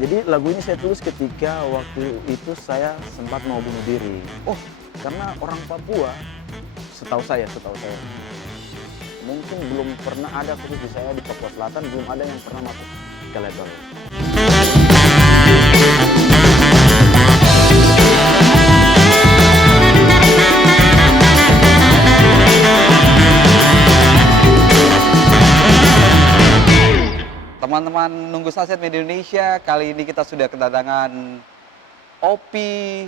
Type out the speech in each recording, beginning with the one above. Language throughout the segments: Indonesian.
Jadi lagu ini saya tulis ketika waktu itu saya sempat mau bunuh diri. Oh, karena orang Papua, setahu saya, mungkin belum pernah ada khusus di saya di Papua Selatan, belum ada yang pernah masuk ke label. Teman-teman nunggu Sunset Media Indonesia, kali ini kita sudah kedatangan Opi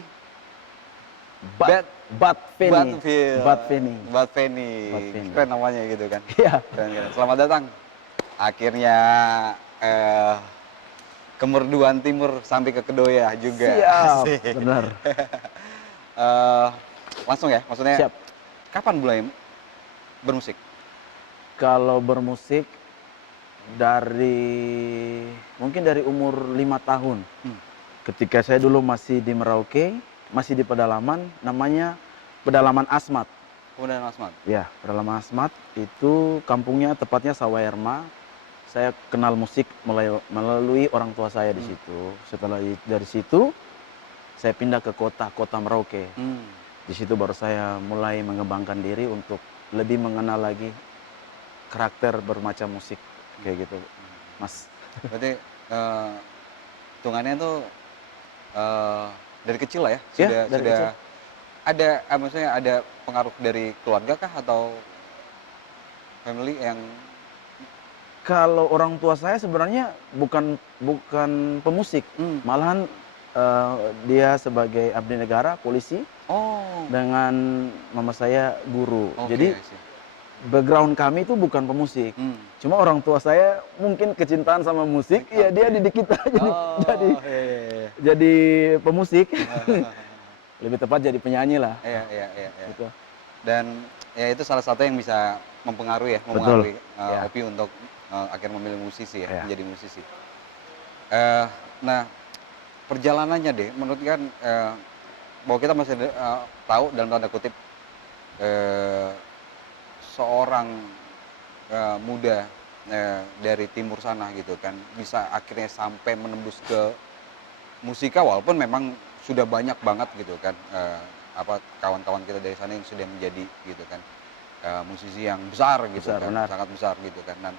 Bad Feni. Bad Feni. Bad Feni. Keren namanya gitu kan. Iya. Keren. Selamat datang. Akhirnya kemerduan timur sampai ke Kedoya juga. Siap, Asik. benar. Langsung ya, maksudnya Siap. kapan mulai bermusik? Kalau bermusik mungkin dari umur 5 tahun. Ketika saya dulu masih di Merauke, masih di pedalaman, namanya pedalaman Asmat. Kemudian Asmat. Ya, pedalaman Asmat itu kampungnya tepatnya Sawaerma. Saya kenal musik melalui orang tua saya di situ. Setelah dari situ, saya pindah ke kota Merauke. Di situ baru saya mulai mengembangkan diri untuk lebih mengenal lagi karakter bermacam musik kayak gitu, Mas. Berarti hitungannya tuh dari kecil lah ya? Ya, dari kecil. Ada, maksudnya ada pengaruh dari keluarga kah atau family yang? Kalau orang tua saya sebenarnya bukan pemusik, malahan dia sebagai abdi negara, polisi, dengan mama saya guru. Jadi background kami itu bukan pemusik. Cuma orang tua saya mungkin kecintaan sama musik, ya dia didik kita jadi pemusik. Lebih tepat jadi penyanyi lah. Iya. Gitu. Dan ya itu salah satu yang bisa mempengaruhi Opi untuk akhirnya memilih musisi ya, menjadi musisi. Nah, perjalanannya deh, menurut kan bahwa kita masih tahu dalam tanda kutip seorang muda dari timur sana gitu kan bisa akhirnya sampai menembus ke musika, walaupun memang sudah banyak banget gitu kan kawan-kawan kita dari sana yang sudah menjadi gitu kan musisi yang besar gitu kan, sangat besar gitu kan, dan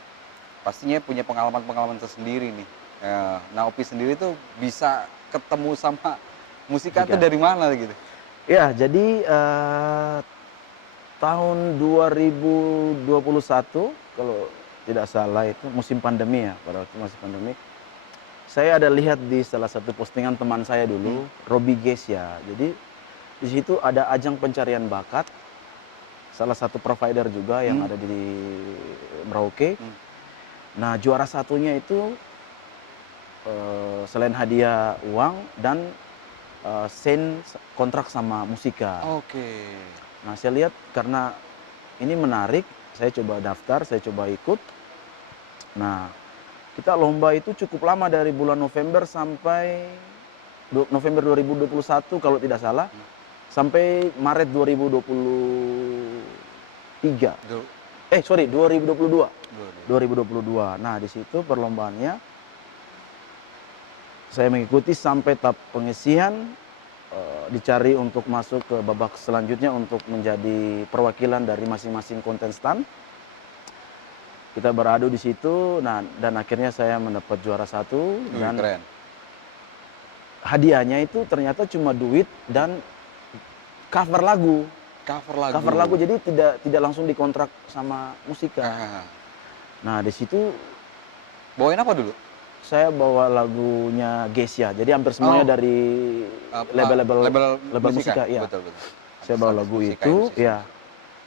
pastinya punya pengalaman tersendiri nih. Nah, Opi sendiri tuh bisa ketemu sama musika itu dari mana gitu? Ya, jadi tahun 2021 kalau tidak salah itu musim pandemi ya, pada waktu masih pandemi. Saya ada lihat di salah satu postingan teman saya dulu, Robi Gesya. Jadi di situ ada ajang pencarian bakat, salah satu provider juga yang ada di Merauke. Nah, juara satunya itu selain hadiah uang dan sign kontrak sama musika. Nah, saya lihat karena ini menarik, saya coba daftar, saya coba ikut. Nah, kita lomba itu cukup lama dari bulan November sampai November 2021 kalau tidak salah, sampai Maret 2022. Nah, di situ perlombaannya saya mengikuti sampai tahap pengisian, dicari untuk masuk ke babak selanjutnya untuk menjadi perwakilan dari masing-masing kontestan. Kita beradu di situ, nah, dan akhirnya saya mendapat juara satu. Dan keren. Hadiahnya itu ternyata cuma duit dan cover lagu. Cover lagu, jadi tidak langsung dikontrak sama musika. Nah, di situ bawain apa dulu? Saya bawa lagunya Gesya, jadi hampir semuanya dari label musika. Ya. Betul. Saya bawa lagu itu, ya.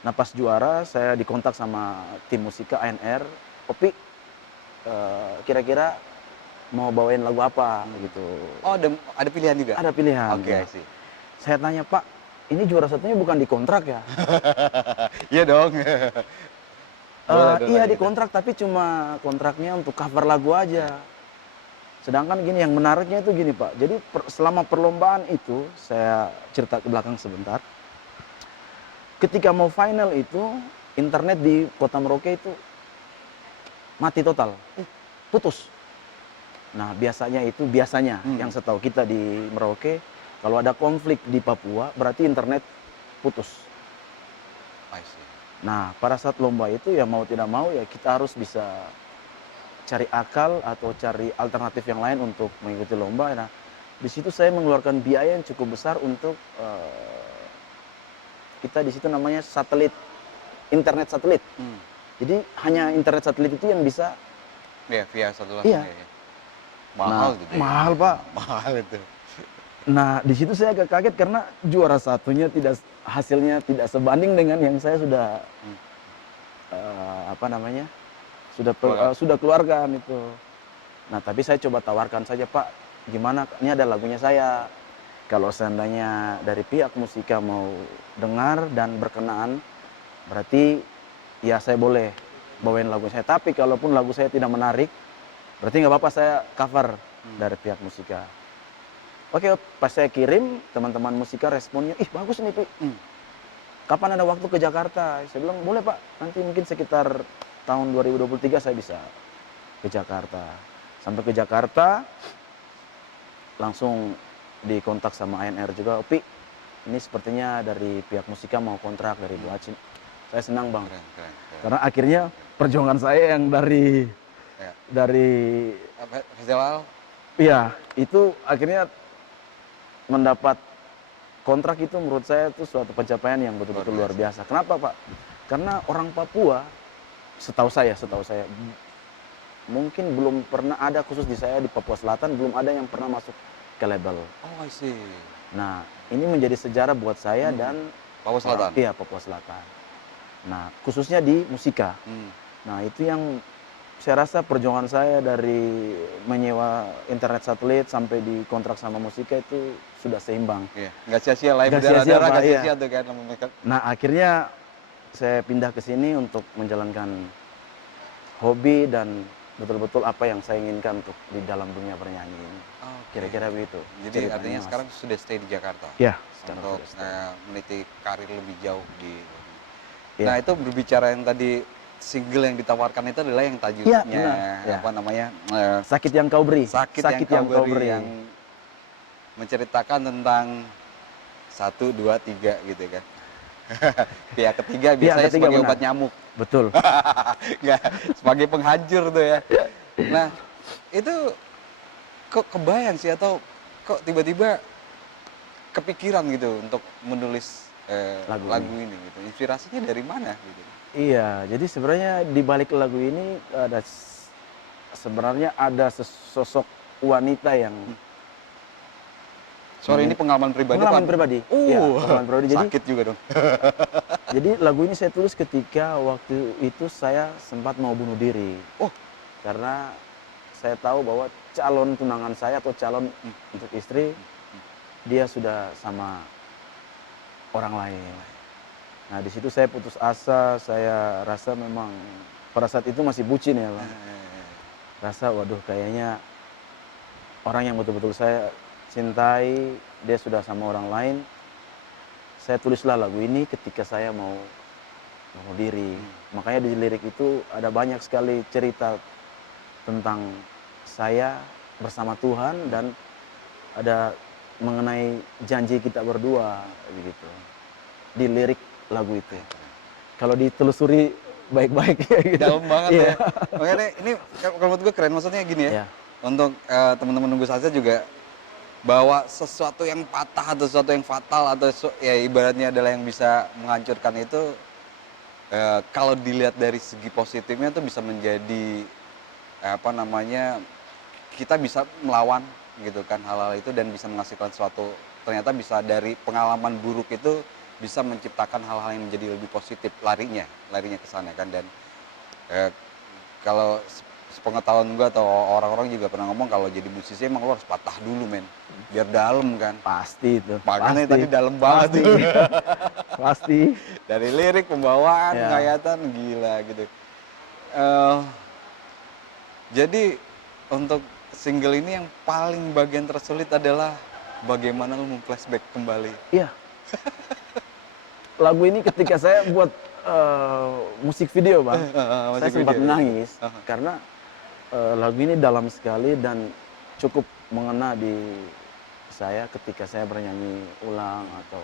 Nah, pas juara saya dikontak sama tim musika ANR, Opi, kira-kira mau bawain lagu apa gitu. Oh, ada pilihan juga? Ada pilihan. Oke, sih. Saya tanya, Pak, ini juara satunya bukan dikontrak ya? Iya dong. Iya dikontrak, tapi cuma kontraknya untuk cover lagu aja. Sedangkan gini, yang menariknya itu gini Pak, jadi selama perlombaan itu, saya cerita ke belakang sebentar. Ketika mau final itu, internet di kota Merauke itu mati total, putus. Nah, biasanya yang setahu kita di Merauke, kalau ada konflik di Papua, berarti internet putus. I see. Nah, pada saat lomba itu ya mau tidak mau ya kita harus bisa cari akal atau cari alternatif yang lain untuk mengikuti lomba. Nah, di situ saya mengeluarkan biaya yang cukup besar untuk kita di situ namanya satelit, internet satelit. Jadi hanya internet satelit itu yang bisa. Ya, via satu Iya. ya. Mahal Nah, gitu ya. mahal, Pak. Mahal itu. Nah, di situ saya agak kaget karena juara satunya hasilnya tidak sebanding dengan yang saya sudah sudah keluarkan itu. Nah, tapi saya coba tawarkan saja, Pak, gimana? Ini ada lagunya saya. Kalau seandainya dari pihak musika mau dengar dan berkenan, berarti ya saya boleh bawain lagu saya. Tapi kalaupun lagu saya tidak menarik, berarti nggak apa-apa saya cover dari pihak musika. Oke, pas saya kirim, teman-teman musika responnya, ih bagus nih, Pi. Kapan ada waktu ke Jakarta? Saya bilang, boleh Pak, nanti mungkin sekitar tahun 2023 saya bisa ke Jakarta. Sampai ke Jakarta, langsung dikontak sama ANR juga, Pi, ini sepertinya dari pihak musika mau kontrak dari Bu Acin. Saya senang Bang, Keren. karena akhirnya perjuangan saya yang dari Festival? iya, itu akhirnya mendapat kontrak itu menurut saya itu suatu pencapaian yang betul-betul luar biasa. Kenapa Pak? Karena orang Papua, setahu saya, mungkin belum pernah ada, khusus di saya di Papua Selatan, belum ada yang pernah masuk ke label. Oh, I see. Nah, ini menjadi sejarah buat saya dan Papua Selatan? Iya, Papua Selatan. Nah, khususnya di musika. Nah, itu yang saya rasa perjuangan saya dari menyewa internet satelit sampai di kontrak sama musika itu sudah seimbang. Iya, nggak sia-sia lah, Nggak sia-sia, berdarah-darah nggak Pak, iya. sia-sia tuh kan. Nah, akhirnya saya pindah ke sini untuk menjalankan hobi dan betul-betul apa yang saya inginkan untuk di dalam dunia bernyanyi ini. Kira-kira begitu. Jadi ceritanya, artinya Mas. sekarang sudah stay di Jakarta? Ya, Untuk meniti karir lebih jauh di... Iya. Nah, itu berbicara yang tadi single yang ditawarkan itu adalah yang tajuknya benar. apa namanya? Sakit yang kau beri. Sakit yang kau beri, yang menceritakan tentang 1, 2, 3 gitu kan. Pihak ketiga biasanya sebagai obat nyamuk. Betul. Nggak, sebagai penghancur tuh ya. Nah, itu kok kebayang sih atau kok tiba-tiba kepikiran gitu untuk menulis lagu ini gitu. Inspirasinya dari mana gitu? Iya, jadi sebenarnya di balik lagu ini sebenarnya ada sosok wanita yang Sorry, ini pengalaman pribadi. Pengalaman pribadi. Iya, pengalaman pribadi. Jadi, sakit juga dong. Jadi lagu ini saya tulis ketika waktu itu saya sempat mau bunuh diri. Karena saya tahu bahwa calon tunangan saya atau calon untuk istri, dia sudah sama orang lain. Nah, di situ saya putus asa, saya rasa memang pada saat itu masih bucin ya, Bang. Rasa waduh kayaknya orang yang betul-betul saya cintai, dia sudah sama orang lain. Saya tulislah lagu ini ketika saya mau bunuh diri. Makanya di lirik itu ada banyak sekali cerita tentang saya bersama Tuhan dan ada mengenai janji kita berdua begitu. Di lirik lagu itu. Kalau ditelusuri baik-baik ya gitu. Dalam banget ya. Makanya ini kalau menurut gue keren, maksudnya gini ya. Untuk teman-teman nunggu saja juga bahwa sesuatu yang patah atau sesuatu yang fatal atau ya ibaratnya adalah yang bisa menghancurkan itu kalau dilihat dari segi positifnya tuh bisa menjadi apa namanya, kita bisa melawan gitu kan hal-hal itu dan bisa menghasilkan sesuatu, ternyata bisa dari pengalaman buruk itu bisa menciptakan hal-hal yang menjadi lebih positif, larinya ke sana kan. Dan kalau sepengetahuan gue atau orang-orang juga pernah ngomong kalau jadi musisi emang lo harus patah dulu men, biar dalam kan. Pasti itu. Makanya tadi dalam banget tuh. Pasti. Dari lirik, pembawaan, penghayatan, gila gitu. Jadi untuk single ini yang paling bagian tersulit adalah bagaimana lo memflashback kembali. Iya. Lagu ini ketika saya buat musik video, Bang, saya sempat menangis karena lagu ini dalam sekali dan cukup mengena di saya ketika saya bernyanyi ulang atau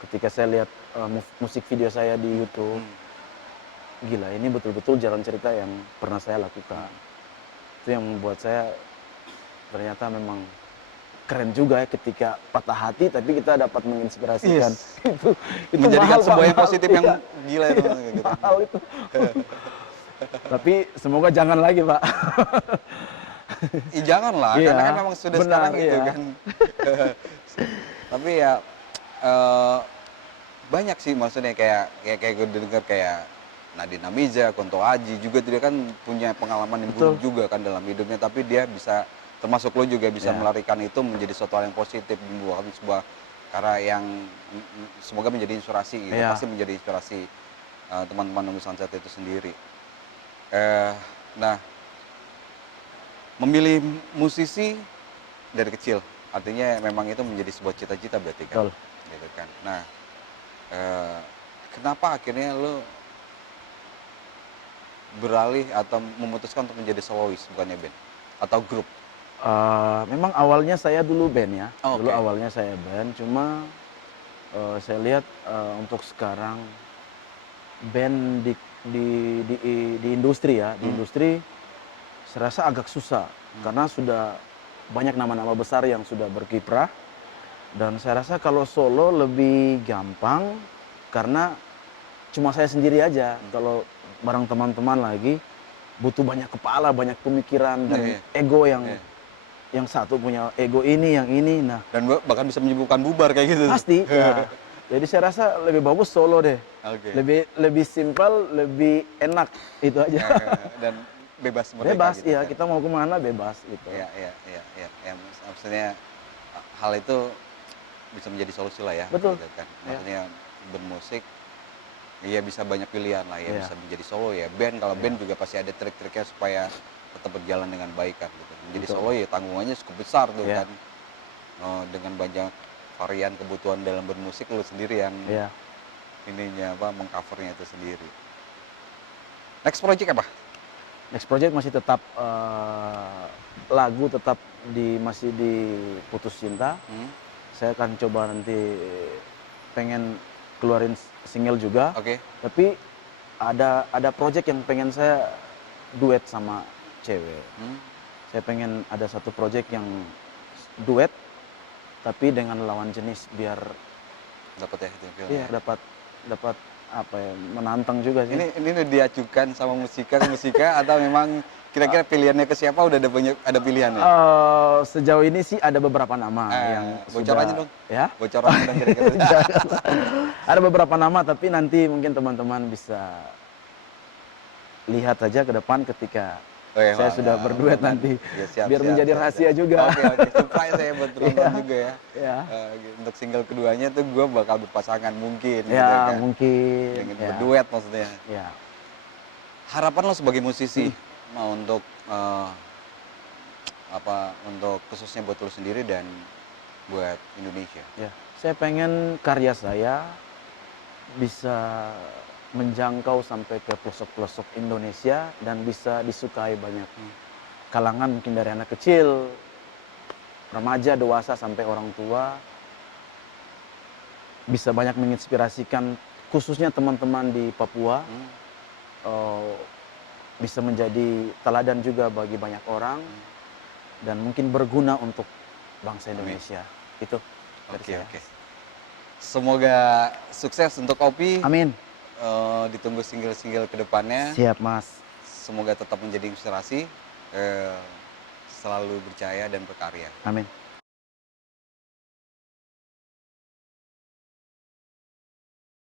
ketika saya lihat musik video saya di YouTube. Gila, ini betul-betul jalan cerita yang pernah saya lakukan. Itu yang membuat saya ternyata memang keren juga ya ketika patah hati tapi kita dapat menginspirasikan. Yes. Itu Menjadikan mahal, Pak, sebuah yang mahal. positif yang Iya, gila itu. iya, Gitu. mahal itu. Tapi semoga jangan lagi, Pak. Janganlah, Iya, karena kan memang sudah benar, sekarang gitu iya. kan. Tapi ya eh, banyak sih maksudnya kayak gue dengar kayak Nadine Amiza, Kunto Aji juga dia kan punya pengalaman yang buruk Betul. juga kan dalam hidupnya, tapi dia bisa termasuk lo juga bisa Ya. melarikan itu menjadi suatu hal yang positif, membuahkan sebuah karya yang semoga menjadi inspirasi, gitu. Iya. Pasti menjadi inspirasi teman-teman Nunggu Sunset itu sendiri. Nah, memilih musisi dari kecil, artinya memang itu menjadi sebuah cita-cita berarti kan? Betul. Gitu kan. Nah, kenapa akhirnya lo beralih atau memutuskan untuk menjadi solois bukannya band atau grup? Memang awalnya saya dulu band ya. Oh, Dulu oke. awalnya saya band, cuma saya lihat untuk sekarang band di industri ya, di industri saya rasa agak susah karena sudah banyak nama-nama besar yang sudah berkiprah dan saya rasa kalau solo lebih gampang karena cuma saya sendiri aja. Kalau bareng teman-teman lagi butuh banyak kepala, banyak pemikiran dan Iya, ego yang iya. yang satu punya ego ini, yang ini. Nah, Dan bahkan bisa menyebabkan bubar kayak gitu. pasti ya. Jadi saya rasa lebih bagus solo deh. Oke. Lebih simpel, lebih enak itu aja. Dan bebas merdeka Bebas, gitu iya, kan. kita mau kemana bebas gitu. Iya, iya, iya, iya. Ya, maksudnya hal itu bisa menjadi solusi lah ya. Betul. Gitu kan. Iya. Maksudnya bermusik, iya bisa banyak pilihan lah ya. Iya. Bisa menjadi solo ya. Band, kalau band juga pasti ada trik-triknya supaya tetap berjalan dengan baik kan. Gitu. Menjadi Betul. solo ya tanggungannya cukup besar tuh Iya. kan. Dengan banyak varian kebutuhan dalam bermusik, lu sendiri yang Iya. ininya apa, mengcovernya itu sendiri. Next project apa? Next project masih tetap lagu tetap masih di Putus Cinta. Saya akan coba nanti pengen keluarin single juga. Oke. Tapi ada project yang pengen saya duet sama cewek. Saya pengen ada satu project yang duet tapi dengan lawan jenis biar Dapat ya itu filmnya. iya dapat apa ya, menantang juga sih. Ini udah diajukan sama musika ke musika atau memang kira-kira pilihannya ke siapa udah ada pilihannya? Sejauh ini sih ada beberapa nama yang bocorannya sudah dong. ya. Bocorannya dong kira-kira. Ada beberapa nama tapi nanti mungkin teman-teman bisa lihat aja ke depan ketika Oke, saya sudah berduet nanti. Ya, siap, Biar siap, menjadi siap, rahasia siap. juga. Oke, surprise saya buat penonton Iya. juga ya. Ya. Untuk single keduanya tuh gue bakal berpasangan mungkin gitu Ya, kan. mungkin. Dengan Ya. berduet maksudnya. Ya. Harapan lo sebagai musisi mau untuk untuk khususnya buat lo sendiri dan buat Indonesia. Ya, saya pengen karya saya bisa menjangkau sampai ke pelosok-pelosok Indonesia dan bisa disukai banyak kalangan, mungkin dari anak kecil, remaja, dewasa sampai orang tua. Bisa banyak menginspirasikan khususnya teman-teman di Papua. Bisa menjadi teladan juga bagi banyak orang dan mungkin berguna untuk bangsa Indonesia. Itu dari Oke, saya. oke. Semoga sukses untuk Opi. Amin. Ditunggu single-single kedepannya. Siap, Mas. Semoga tetap menjadi inspirasi. Selalu berjaya dan berkarya. Amin.